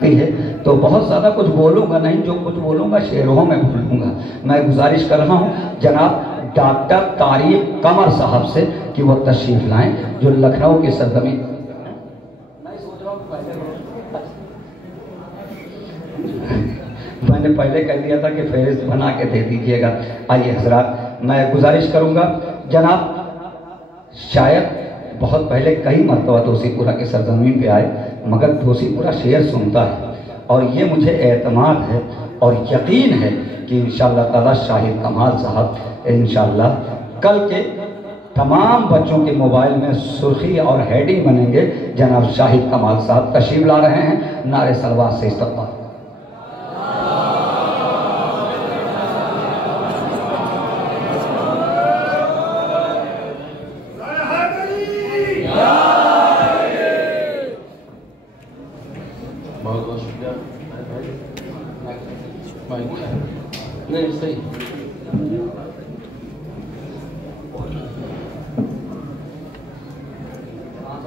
है तो बहुत ज़्यादा कुछ बोलूँगा नहीं, जो कुछ बोलूँगा शेरों में बोलूँगा। मैं गुजारिश कर रहा हूँ जनाब डॉक्टर तारिक कमर साहब से कि वो तशरीफ लाएं, जो लखनऊ की सरजमीन। मैंने पहले कह दिया था कि फहरिस्त बना के दे दीजिएगा। आइए हजरात, मैं गुजारिश करूँगा जनाब, शायद बहुत पहले कई मरतबा दोसीपुरा की सरजमीन पे आए, मगर दोसीपुरा शेर सुनता है और ये मुझे एतमाद है और यकीन है कि इंशाअल्लाह ताला शाहिद कमाल साहब इंशाअल्लाह कल के तमाम बच्चों के मोबाइल में सुर्खी और हेडिंग बनेंगे। जनाब शाहिद कमाल साहब तशरीफ ला रहे हैं, नारे सलवात से इस्तक़बाल। बहुत बहुत शुक्रिया। नहीं सही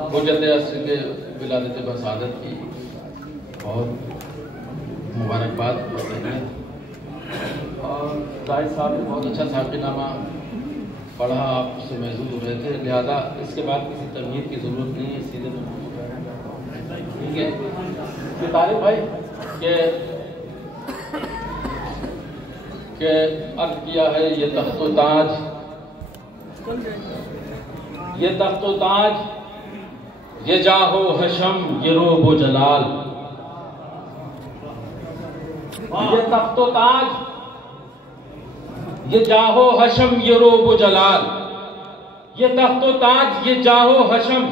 हुज्जत असर के विलादत बसादत की बहुत मुबारकबाद और जाहिद साहब ने बहुत अच्छा साक़ीनामा पढ़ा, आप उससे महसूस हो रहे थे, लिहाजा इसके बाद किसी तमहीद की ज़रूरत नहीं है, सीधे ठीक है। कि तारिक भाई के अर्ज किया है, ये तख्तो ताज, ये तख्तो ताज, ये जाहो हशम, ये रोबो जलाल, ये तख्तो ताज, ये जाहो हशम, ये रोबो जलाल, ये तख्तो ताज, ये जाहो हशम,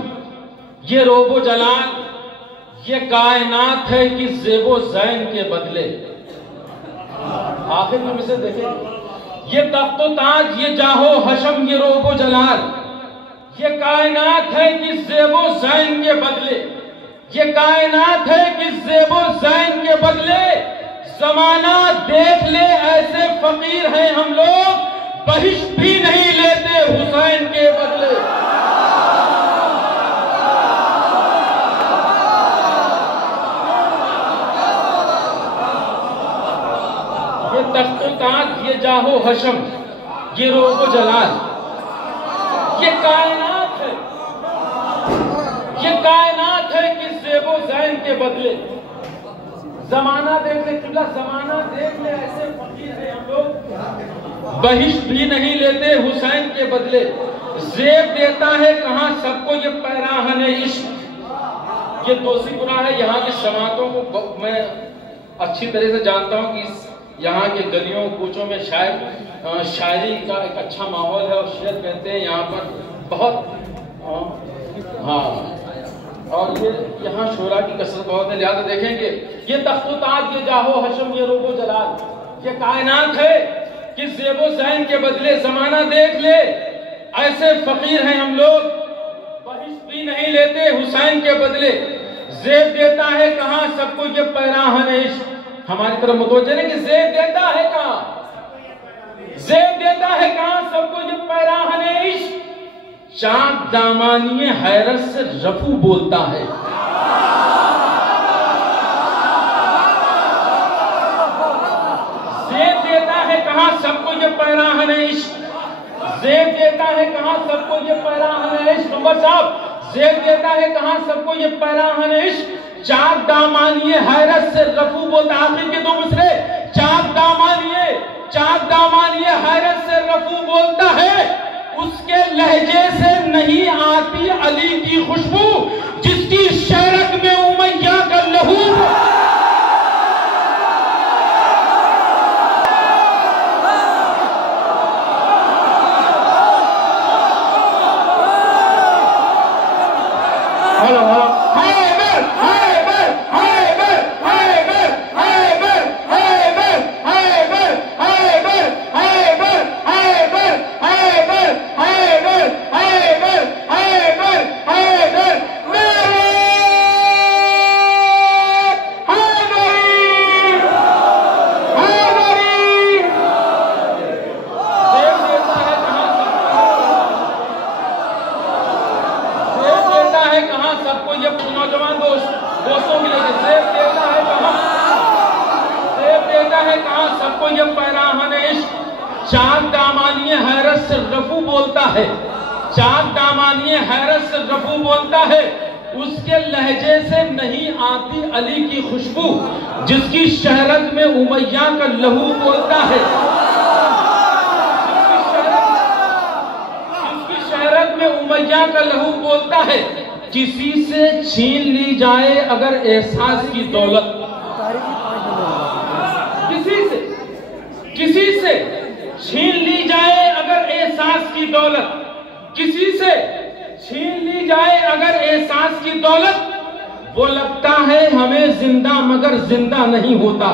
ये रोबो जलाल, ये कायनात है कि ज़ेबो ज़ैन के बदले। आखिर में इसे देखें, ये तख्तो ताज, ये जाहो हशम, ये रोबो जलाल, ये कायनात है कि ज़ेबो ज़ैन के बदले, ये कायनात है कि ज़ेबो ज़ैन के बदले, ज़माना देख ले ऐसे फकीर हैं हम लोग, बहिश्त भी नहीं लेते हुसैन के बदले। ये तख्तो ताज, ये जाहो हशम, ये रोबो जलाल, ये कायनात है, ये कायनात है कि ज़ेबो ज़ैन के बदले, ज़माना देख ले किबला, ज़माना देख ले ऐसे फकीर हैं हम लोग, बहिश्त भी नहीं लेते हुसैन के बदले, ज़ेब देता है कहाँ सबको ये पैराहन इश्क। ये दोसीपुरा है, यहाँ की समातों को मैं अच्छी तरह से जानता हूँ कि यहाँ के गलियों कूचों में शायरी का एक अच्छा माहौल है और शेर कहते हैं यहाँ पर बहुत। हाँ, और ये यहाँ शोरा की कसरत बहुत है, लिहाजा देखेंगे ये तख्तो ताज, ये जाहो हशम, ये रोबो जलाल, ये कायनात है कि ज़ेबो ज़ैन के बदले, ज़माना देख ले ऐसे फकीर हैं हम लोग, बहिश्त भी नहीं लेते हुसैन के बदले, ज़ेब देता है कहाँ सबको ये पैराहन इश्क। हमारी तरफ मुतवज्जह है कि ज़ेब देता है कहाँ, ज़ेब देता है कहाँ सबको ये पैराहन इश्क। चाँद दामानिए हैरत से रफू बोलता है, ज़ेब देता है कहाँ सबको ये पैराहन इश्क, ज़ेब देता है कहाँ सबको ये पैराहन इश्क। नंबर साहब, ज़ेब देता है कहाँ सबको ये पैराहन इश्क, चाक दामानिए हैरत से रफू बोलता। आखिर के दो मिसरे, चाक दामानिए हैरत से रफू बोलता है, उसके लहजे से नहीं आती अली की खुशबू, जिसकी शरक में उमैया का लहू। से रफू बोलता है, चाक दामानिए हैरत से रफू बोलता है, उसके लहजे से नहीं आती अली की खुशबू, जिसकी शहरत में उमैया का लहू बोलता है, जिसकी शहरत में उमैया का लहू बोलता है। किसी से छीन ली जाए अगर एहसास की दौलत, किसी से छीन ली जाए अगर एहसास की दौलत, किसी से छीन ली जाए अगर एहसास की दौलत, वो लगता है हमें जिंदा मगर जिंदा नहीं होता।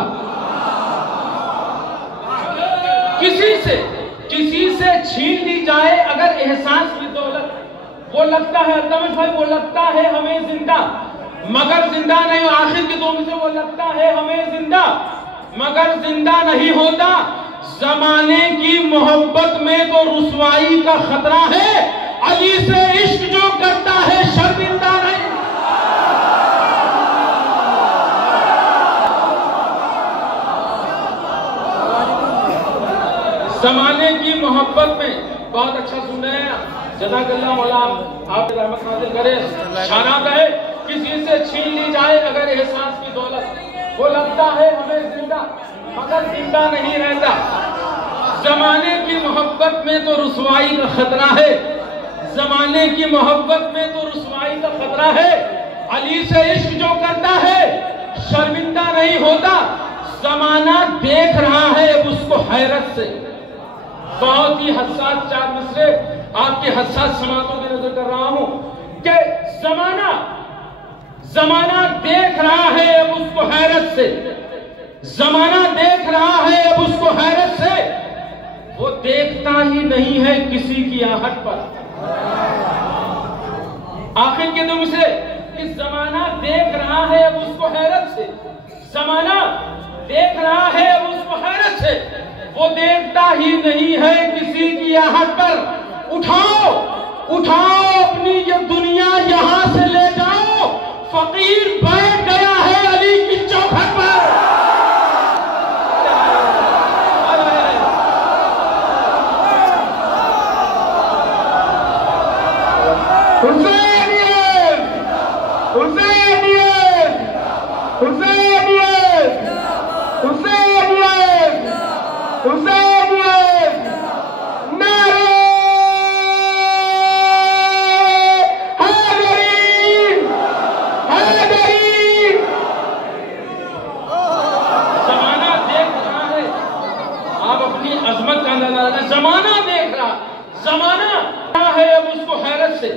किसी से छीन ली जाए अगर एहसास की दौलत, वो लगता है अल्तमश भाई, वो लगता है हमें जिंदा मगर जिंदा नहीं। आखिर के दो में से वो लगता है हमें जिंदा मगर जिंदा नहीं होता। जमाने की मोहब्बत में तो रुसवाई का खतरा है, अली से इश्क जो करता है शर्मिंदा नहीं। जमाने की मोहब्बत में बहुत अच्छा सुन रहे हैं, जज़ाकल्लाह मौला, आप रहमत नाज़िल करें। शानात है, किसी से छीन ली जाए अगर एहसास की दौलत, वो लगता है हमें जिंदा मगर जिंदा नहीं रहता। जमाने की मोहब्बत में तो रुसवाई का खतरा है, जमाने की मोहब्बत में तो रुसवाई का खतरा है। अली से इश्क जो करता है शर्मिंदा नहीं होता। जमाना देख रहा है उसको हैरत से। बहुत ही हसास चार मिसरे आपके हसास समातों की नजर कर रहा हूं कि जमाना देख रहा है अब उसको हैरत से, जमाना देख रहा है अब उसको हैरत से। वो देखता ही नहीं है किसी की आहट पर। आखिर के दम से इस जमाना देख रहा है अब उसको हैरत से, जमाना देख रहा है अब उसको हैरत से। वो देखता ही नहीं है किसी की आहट पर। उठाओ उठाओ अपनी ये दुनिया यहां से ले जाओ, फकीर बैठ गया है अली की चौखट पर। हुसैनियत हुसैनियत हुसैनियत हुसैनियत हुसैनियत, नारे हैदरी हैदरी। जमाना देख रहा है, आप अपनी अजमत का अंदाजा लगाएं। जमाना देख रहा, जमाना है अब उसको हैरत से।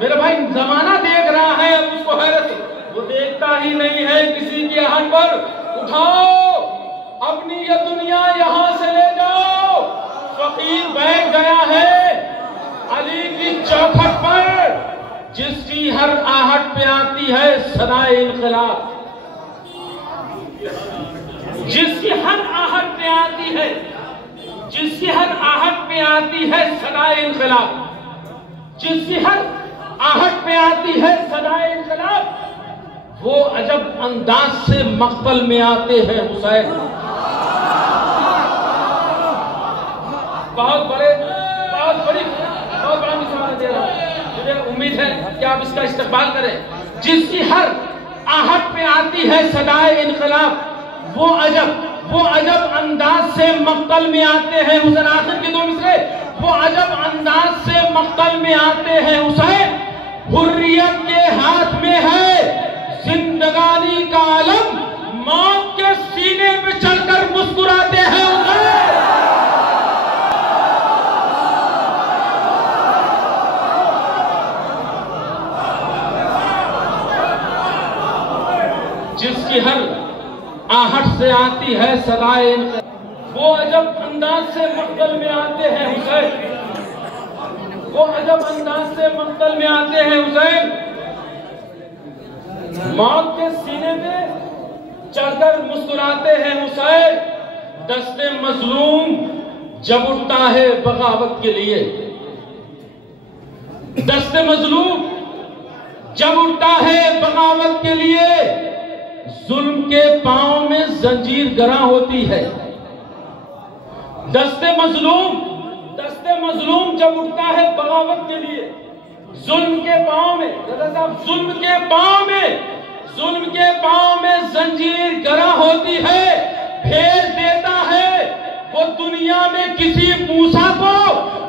मेरे भाई, जमाना देख रहा है अब उसको हैरत से। वो देखता ही नहीं है किसी की आहट पर। उठाओ अपनी ये दुनिया यहां से ले जाओ, फकीर बैठ गया है अली की चौखट पर, जिसकी हर आहट पे आती है सदाए इनकलाब, जिसकी हर आहट पे आती है, जिसकी हर आहट पे आती है सदाए इनकलाब, जिसकी हर आहट पे आती है सदाए इनकलाब। वो अजब अंदाज से मक्तल में आते हैं हुसैन। बहुत बड़ा मिसाल दे रहा हूं, मुझे उम्मीद है कि आप इसका इस्तेमाल करें। जिसकी हर आहट पे आती है सदाए इनकलाब, वो अजब अंदाज से मक्तल में आते हैं हुसैन। आखिर के दो मिसरे, वो अजब अंदाज से मक्तल में आते हैं हुसैन। हुर्रियत के हाथ में है जिंदगानी का आलम, मौत के सीने पे चढ़कर मुस्कुराते हैं हुसैन। जिसकी हर आहट से आती है सदाए, वो अजब अंदाज से मक्तल में आते हैं हुसैन। वो अजब अंदाज से मक्तल में आते हैं हुसैन। मौत के सीने में चढ़कर मुस्कुराते हैं हुसैन। दस्ते मजलूम जब उठता है बगावत के लिए, दस्ते मजलूम जब उठता है बगावत के लिए, जुल्म के पांव में जंजीर गरा होती है। दस्ते कोई मजलूम जब उठता है बगावत के लिए, जुल्म के पांव में, दादा साहब जुल्म के पांव में जंजीर गरा होती है, भेज देता है वो दुनिया में किसी मूसा को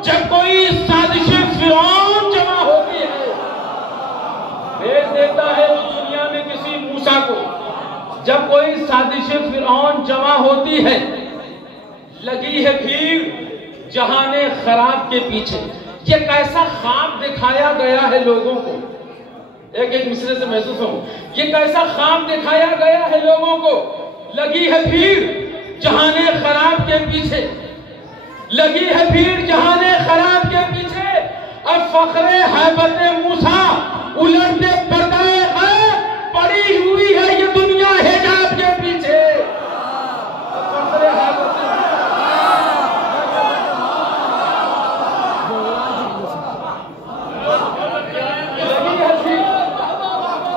जब कोई साजिश फिरौन जमा होती है। भेज देता है वो दुनिया में किसी मूसा को जब कोई साजिश फिरौन जमा होती है। लगी है भीड़ जहाने खराब के पीछे। ये कैसा ख्वाब दिखाया गया है लोगों को, एक एक मिसरे से महसूस हो, ये कैसा ख्वाब दिखाया गया है लोगों को। लगी है भीड़ जहाने खराब के पीछे, लगी है भीड़ जहाने खराब के पीछे। अब फखरे हैबते मूसा उलटते पर्दे पड़ी हुई है ये दुनिया हिजाब के पीछे। फखरे हैबते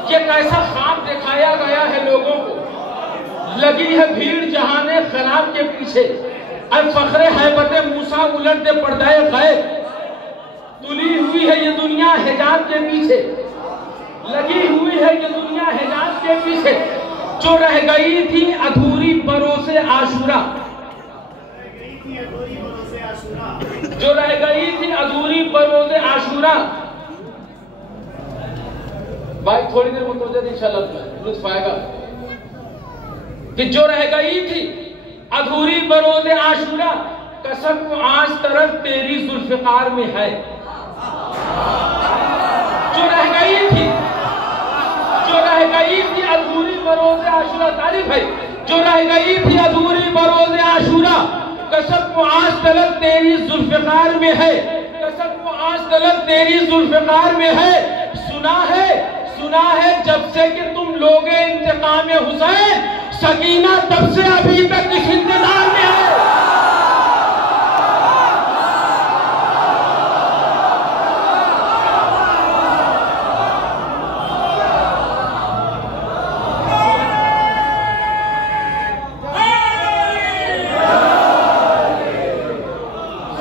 ये कैसा ख्वाब दिखाया गया है लोगों को। लगी है भीड़ जहाने खराब के पीछे। अब फखरे हैबते मूसा उलटते पर्दाए गैब, तुली हुई है ये दुनिया हिजाब के पीछे। लगी हुई है ये दुनिया हिजाब के पीछे। जो रह गई थी अधूरी बरोसे आशूरा, जो रह गई थी अधूरी बरोसे आशूरा। भाई थोड़ी देर मुतवज्जह इंशाअल्लाह लुत्फ आएगा कि जो रह गई थी अधूरी बरोज़े आशूरा, कसम आज तरफ तेरी जुल्फ़िकार में है। जो रह गई थी अधूरी बरोज़े आशूरा, तारीफ है, जो रह गई थी अधूरी बरोज़े आशूरा, कसम आज तलक तेरी जुल्फ़िकार में है, कसम आज तलक तेरी जुल्फ़िकार में है। सुना है जब से कि तुम लोगे इंतकाम हुसैन, सकीना तब से अभी तक इस इंतजार में है।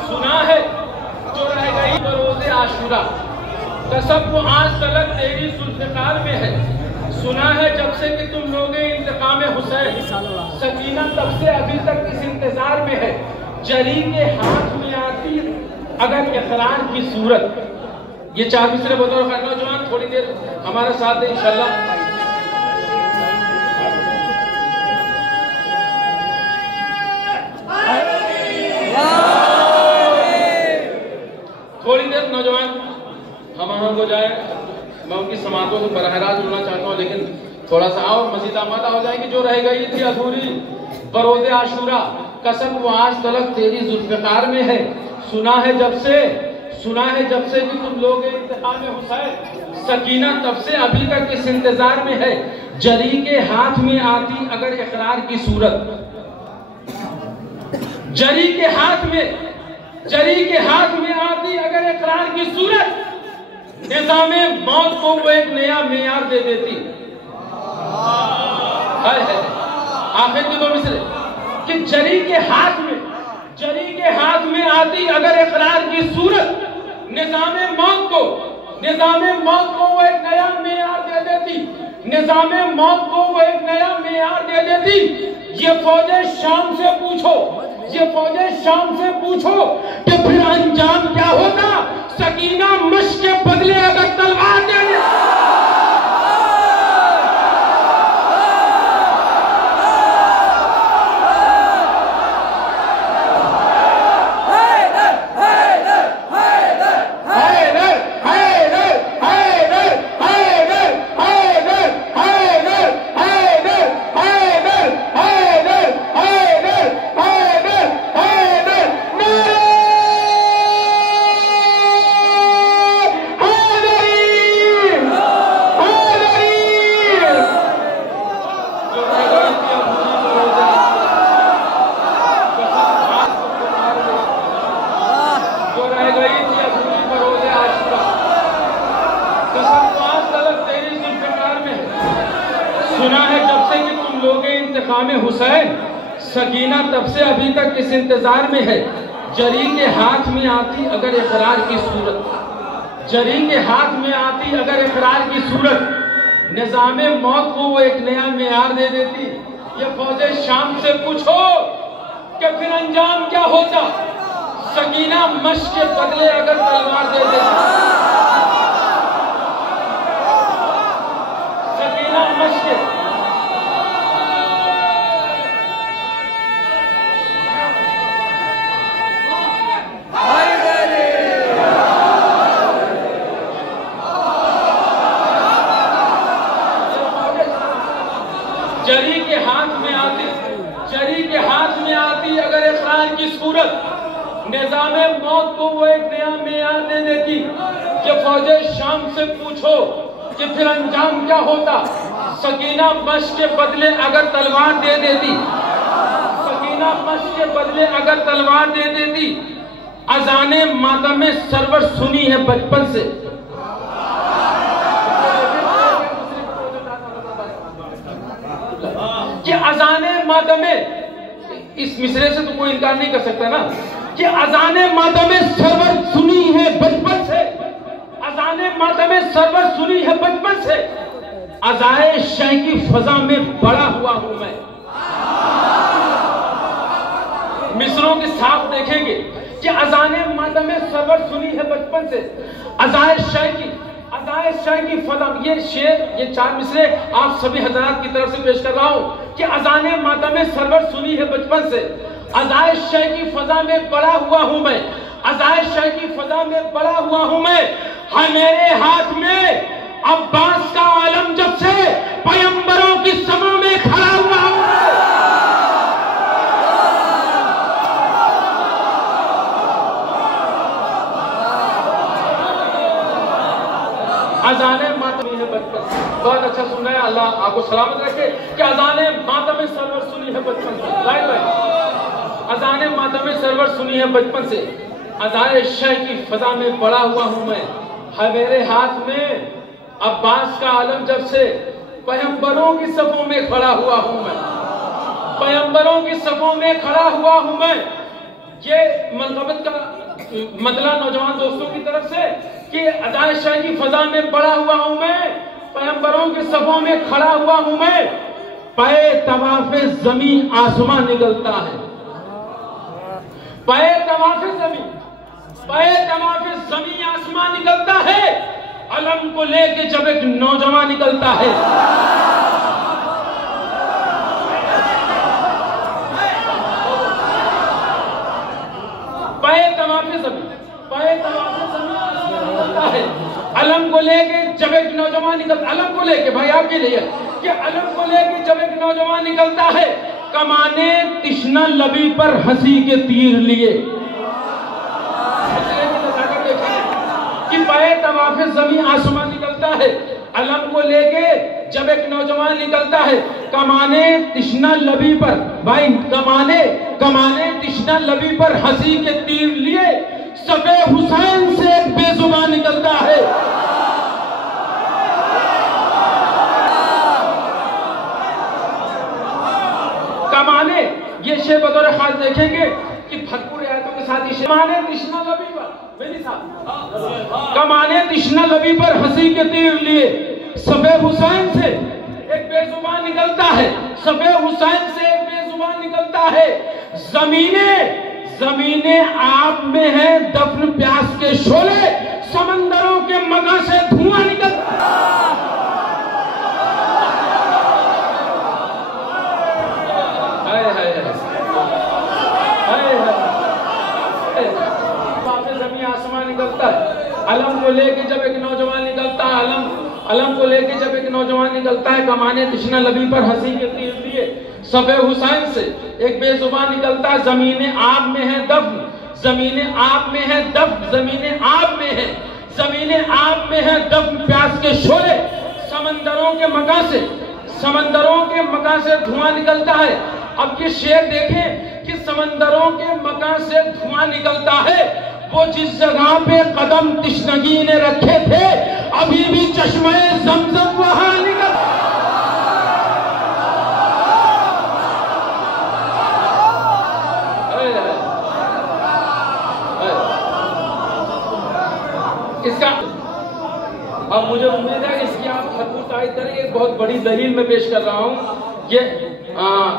सुना है जो रह गई बरोज़े आशूरा, कसम वो आज तलक तेरी जुल्फ़िकार में है। सुना है जब से कि तुम लोग इंतकाम हुसैन, सकीना तब से अभी तक इस इंतजार में है। जरी के हाथ में आती अगर इकरार की सूरत। ये चार मिसरे बतौर खैर नौजवान थोड़ी देर हमारा साथ दें इंशाल्लाह। थोड़ी देर नौजवान हम को जाए, मैं उनकी समातों से बरह रास्त जुड़ना चाहता हूँ, लेकिन थोड़ा सा और मजीद आमादा हो जाएगी। जो रह गई थी अधूरी बरोज़े आशूरा, कसम वो आज तलक तेरी जुल्फ़िकार में है। सुना है जब से कि तुम लोग इंतकाम हुसैन, सकीना तब से अभी तक इस इंतजार में है। जरी के हाथ में आती अगर इकरार की सूरत, जरी के हाथ में आती अगर इकरार की सूरत, निज़ामे मौत को वो एक नया मेयार दे देती। आखिर की दो मिसरे कि जरी के हाथ में आती अगर इकरार की सूरत, निज़ामे मौत को वो एक नया मेयार दे देती। निज़ामे मौत को वो एक नया मेयार दे देती। ये फौजे शाम से पूछो कि फिर अंजाम क्या होगा। सकीना मश्क के बदले अगर तलवार दे दे, सुना है जब से कि तुम लोग इंतकाम हुसैन, सकीना तब से अभी तक इस इंतजार में है। जरी के हाथ में आती अगर इकरार की सूरत, जरी के हाथ में आती अगर इकरार की सूरत, निजामे मौत को वो एक नया मेयार दे देती। ये फौजे शाम से पूछो कि फिर अंजाम क्या होता, सकीना मश्क के बदले अगर तलवार दे देती, सकीना मश्क। जरी के हाथ में आती, जरी के हाथ में आती अगर इकरार की सूरत, निजामे मौत को वो एक नया मेयार दे देती। कि फौजे शाम से पूछो कि फिर अंजाम क्या होता, सकीना मश्क के बदले अगर तलवार दे देती, सकीना मश्क के बदले अगर तलवार दे देती। अजाने मातम सरवर सुनी है बचपन से, कि अजाने मातमे, इस मिसरे से तो कोई इनकार नहीं कर सकता ना, कि अजाने मातमे सरवर सुनी है बचपन से, अजाने मातमे सरवर सुनी है बचपन से। अजाए शाह की फजा में बड़ा हुआ हूं मैं। मिसरों के साथ देखेंगे कि अजाने मातमे सरवर सुनी है बचपन से, अजाए शाह की, अजाए शाह की फजा। ये शेर, ये 4 मिसरे आप सभी हजरात की तरफ से पेश कर रहा हूं कि अजाने मातमे सरवर सुनी है बचपन से, अजाए शाह की फजा में बड़ा हुआ हूं मैं, अजाए शाह की फजा में बड़ा हुआ हूं मैं। है मेरे हाथ में अब्बास का आलम जब से पैगंबरों की सभा में खड़ा हुआ हूं मैं। अजाने मातमी है बचपन से। बहुत अच्छा सुना है, अल्लाह आपको सलामत रखे। कि अजाने मातम सरवर सुनी है बचपन से, भाई भाई अजाने मातम सरवर सुनी है बचपन से, अजाए शाह की फजा में बड़ा हुआ हूं मैं। है मेरे हाथ में अब्बास का आलम जब से पैगंबरों की सफों में खड़ा हुआ हूं मैं, पैगंबरों की सफों में खड़ा हुआ हूं मैं। ये मनकबत का मतला नौजवान दोस्तों की तरफ से कि अजाए शाह की फजा में बड़ा हुआ हूं मैं, पैगंबरों के सफों में खड़ा हुआ हूं मैं। पाए तवाफे जमीन आसमां निकलता है, पाए तवाफे जमीन, पाए तवाफे जमीन आसमां निकलता है। अलम को लेके जब एक नौजवान निकलता है, पाए तवाफे जमीन, पाए तवाफे जमीन आसमां निकलता है। अलम को लेके जब एक नौजवान निकलता, अलम को लेके भाई आपके लिए कि अलम को लेके जब एक नौजवान निकलता है, कमाने तिश्ना लबी पर हंसी के तीर लिए। कि पाए तवाफे जमीन आसमां निकलता है, अलम को लेके जब एक नौजवान निकलता है, कमाने तिश्ना लबी पर, भाई कमाने, कमाने तिश्ना लबी पर हंसी के तीर लिए, सफे हुसैन से एक बेजुबान निकलता है। कमाने, ये शेर बतौर खास देखेंगे कि भरपूर आयतों के साथ ही कमाने तिश्ना लबी पर, कमाने तिश्ना लबी पर हंसी के तीर लिए, सफे हुसैन से एक बेजुबान निकलता है, सफे हुसैन से एक बेजुबान निकलता है। जमीने, जमीने आप में है दफन प्यास के शोले, समंदरों के मगा से धुआं निकलता है। जमीन आसमान निकलता है। अलम को लेके जब एक नौजवान निकलता है, अलम को लेके जब एक नौजवान निकलता है, कमाने तिश्ना लबी पर हंसी के तीर लिए, सफे हुसैन से एक बेजुबान निकलता है। जमीने आग में है दफ्न, जमीने आग में है दफ्न, जमीने आग में है, जमीने आग में है दफ्न प्यास के शोले, समंदरों के मका से, समंदरों के मका से धुआं निकलता है। अब ये शेर देखें कि समंदरों के मका से धुआं निकलता है। वो जिस जगह पे कदम तिश्नगी ने रखे थे, अभी भी चश्मे जमजम वहां निकल। इसका अब मुझे उम्मीद है इसकी आप भरपूर तारीफ करें। एक बहुत बड़ी दलील मैं पेश कर रहा हूँ। ये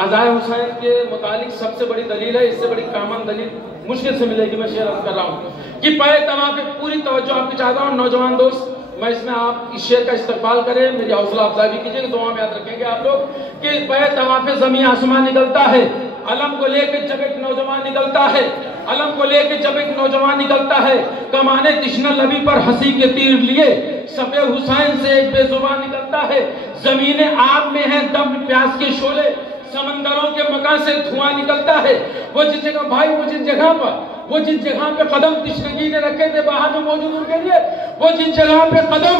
अज़ाए हुसैन के मुतालिक सबसे बड़ी दलील है। इससे बड़ी कामन दलील मुश्किल से मिलेगी। मैं शेयर कर रहा हूँ कि पहले तमाम पे पूरी तवज्जो आपकी चाहता हूँ नौजवान दोस्त। मैं इसमें आप इस शेर का इस्तेमाल करें, मेरी हौसला अफजाई भी कीजिएगा, दुआ में याद रखेंगे आप लोग कि पहले तमाम पे जमीन आसमान निकलता है, अलम को लेकर जब एक नौजवान निकलता है, अलम को लेकर जब एक नौजवान निकलता है, कमाने तिश्ना लबी पर हंसी के तीर लिए सफे हुसैन से एक बेजुबान निकलता है। जमीने आग में है दम प्यास के शोले, समंदरों के मकान से धुआं निकलता है। वो जिस जगह भाई वो जिस जगह पर कदम तिश्नगी ने रखे थे बाहर में मौजूद उनके लिए, वो जिस जगह पे कदम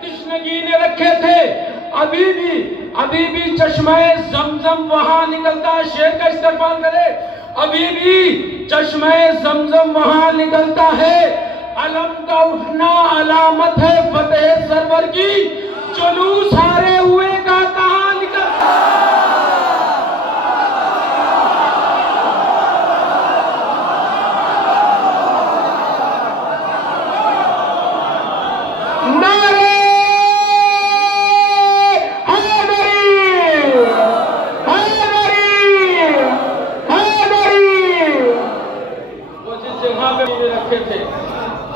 तिश्नगी ने रखे थे, अभी भी चश्मे जमजम वहां निकलता है। शेर का इस्तेमाल करे, अभी भी चश्मे जमजम वहां निकलता है। अलम का उठना अलामत है फतेह सरवर की, जुलूस हारे हुए का कहां निकलता है।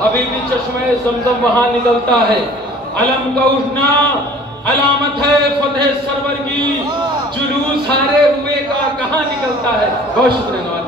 अभी भी चश्मे जमजम वहां निकलता है। अलम का उठना अलामत है फतेह सरवर की, जुलूस हारे हुए का कहां निकलता है। बहुत शुक्रिया।